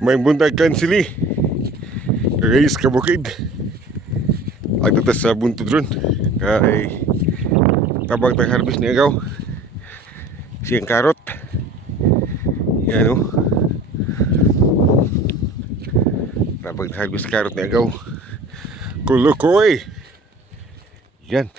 May buntag kansili. Guys, kabukid. Agto ta sa buntod ron. Kay tabang tang harvest ni agaw. Siyang karot. Yan o. Tabang harvest karot ni agaw. Kulukoy. Yan.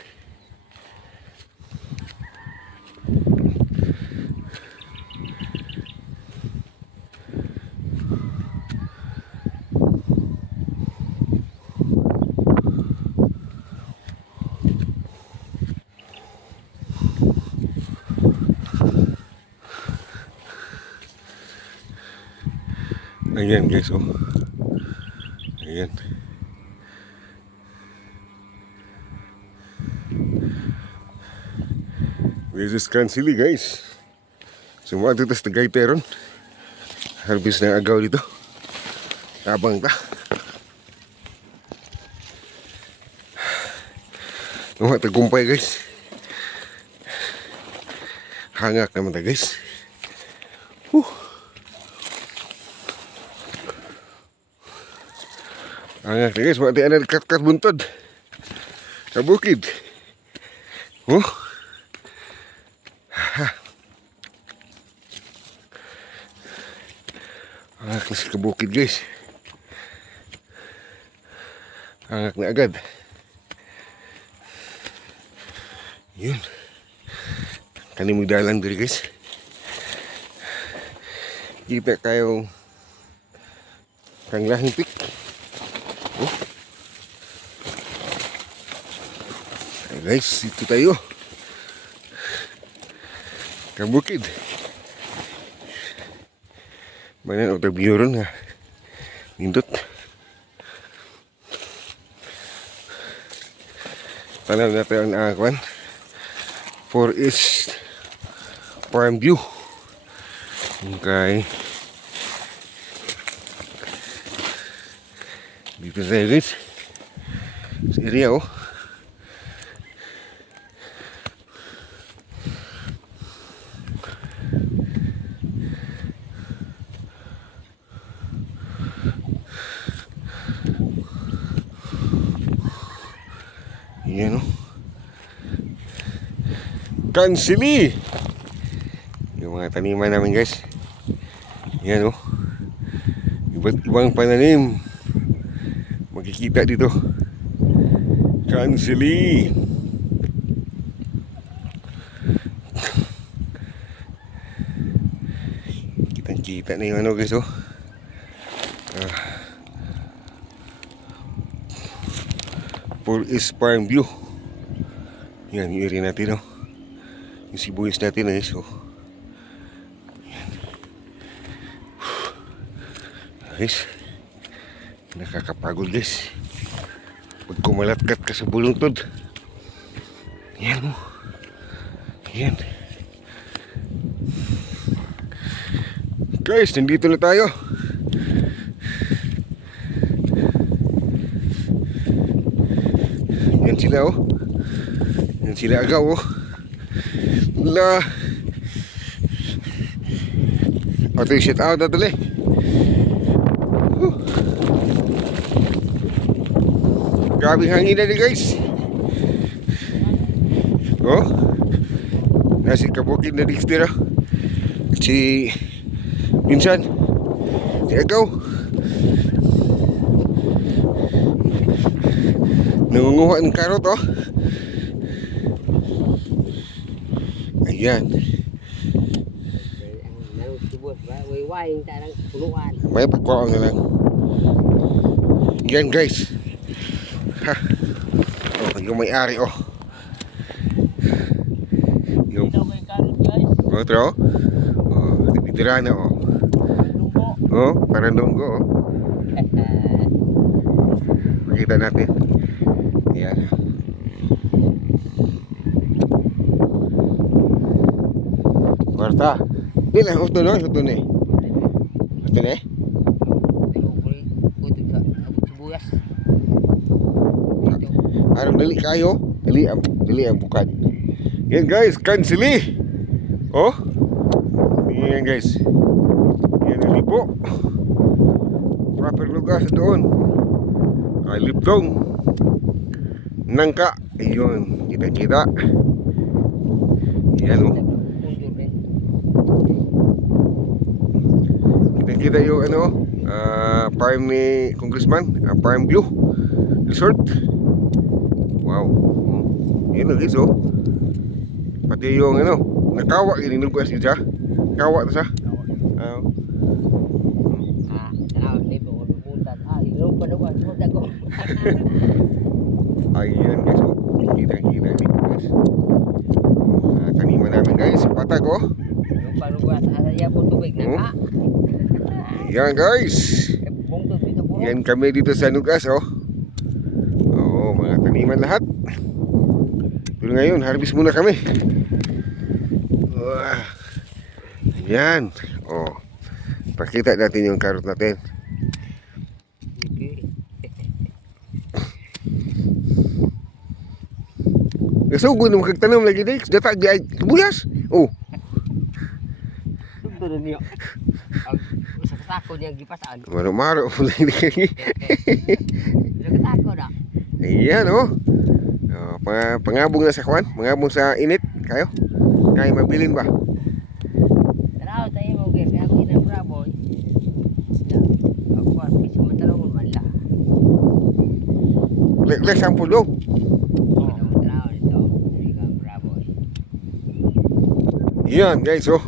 Ayan guys, oh. Ayan. This is kansili guys. Semua dito sa tagay peron. Harvest na agaw dito. Tabang ta. Mga tagumpay guys. Hangak naman ta guys. Hangak na guys, mati ana kat-kat buntod. Kabukid. Oh. Hangak na sa kabukid guys. Hangak na agad. Yun. Kanimugdalan diri guys. Kita kayong kanglahing pik. Oh. Ay guys, ito tayo. Kabukid. Manan og view ron nga. Nindot. Tanaw natin ang kwan. For East Farm View. Okay. Dito tayo guys. Sa area oh. Yan oh. Kansili. Yung mga taniman namin guys. Yan oh. Iba't ibang pananim. Makikita dito. Kansili. Kitang-kita na yung ano guys oh. For East Farm View. Yan yung area natin oh. Yung sibuyas natin guys oh. Guys, nakakapagod guys. Pag kumalatkat ka sa bulungtod. Yan mo. Yan. Guys, nandito na tayo. Yan sila oh. Yan sila agaw oh. La. Ato yung shit out na dali. Grabe hangin na guys. Oh. Nasi kabukid na dikstira. Si Pinsan. Si Agaw. Nangunguha ng karot oh. Ayan. May pagkuha na lang. Yan guys. Ha. Oh, yung may-ari oh. Yung otro. Oh, titira na oh. Oh, parang lunggo oh. Makita natin. Ayan. Kwarta. Di lang ito no, ito ni. Ito ni. Arang dali kayo, dali ang bukad. Yan guys, kansili. Oh. Yan guys. Yan ang libo. paperlugas doon. Liptong. Nangka. Ayun, kita-kita. Yan oh. Kita-kita yung ano, farm ni Congressman, Farm View Resort. Wow. Yan oh guys oh. Pati yung ano, nakawa gini nugas siya. Kawa ta sa. Ayan guys oh. Kita-kita dito guys. Taniman namin guys, patag oh. Yan guys. Yan kami dito sa Nugas oh. Oo, mga taniman lahat. Pero ngayon, harvest muna kami. Yan. Oh. Pakita natin yung karot natin. Nasugo na magkagtanong lagi dahil data di ay buyas. Oh. Doon niyo. Sa sako niya gipasaan. Maro-maro po lagi. Nagtako na. Ayan oh. Pangabong na sa kwan, pangabong sa init kayo. Kaya mabilin ba? Taraw tayo mo kay ako ina bravo. Ako pa piso matalong man la. Lek sampul dong. Yan guys oh.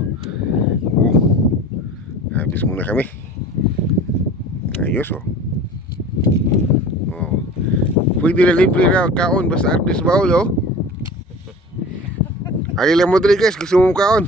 Habis muna kami. Ayos oh. Oh. Pwede na libre na kaon basta arbis baul oh. Ari lang mo dali guys, gusto mo kaon.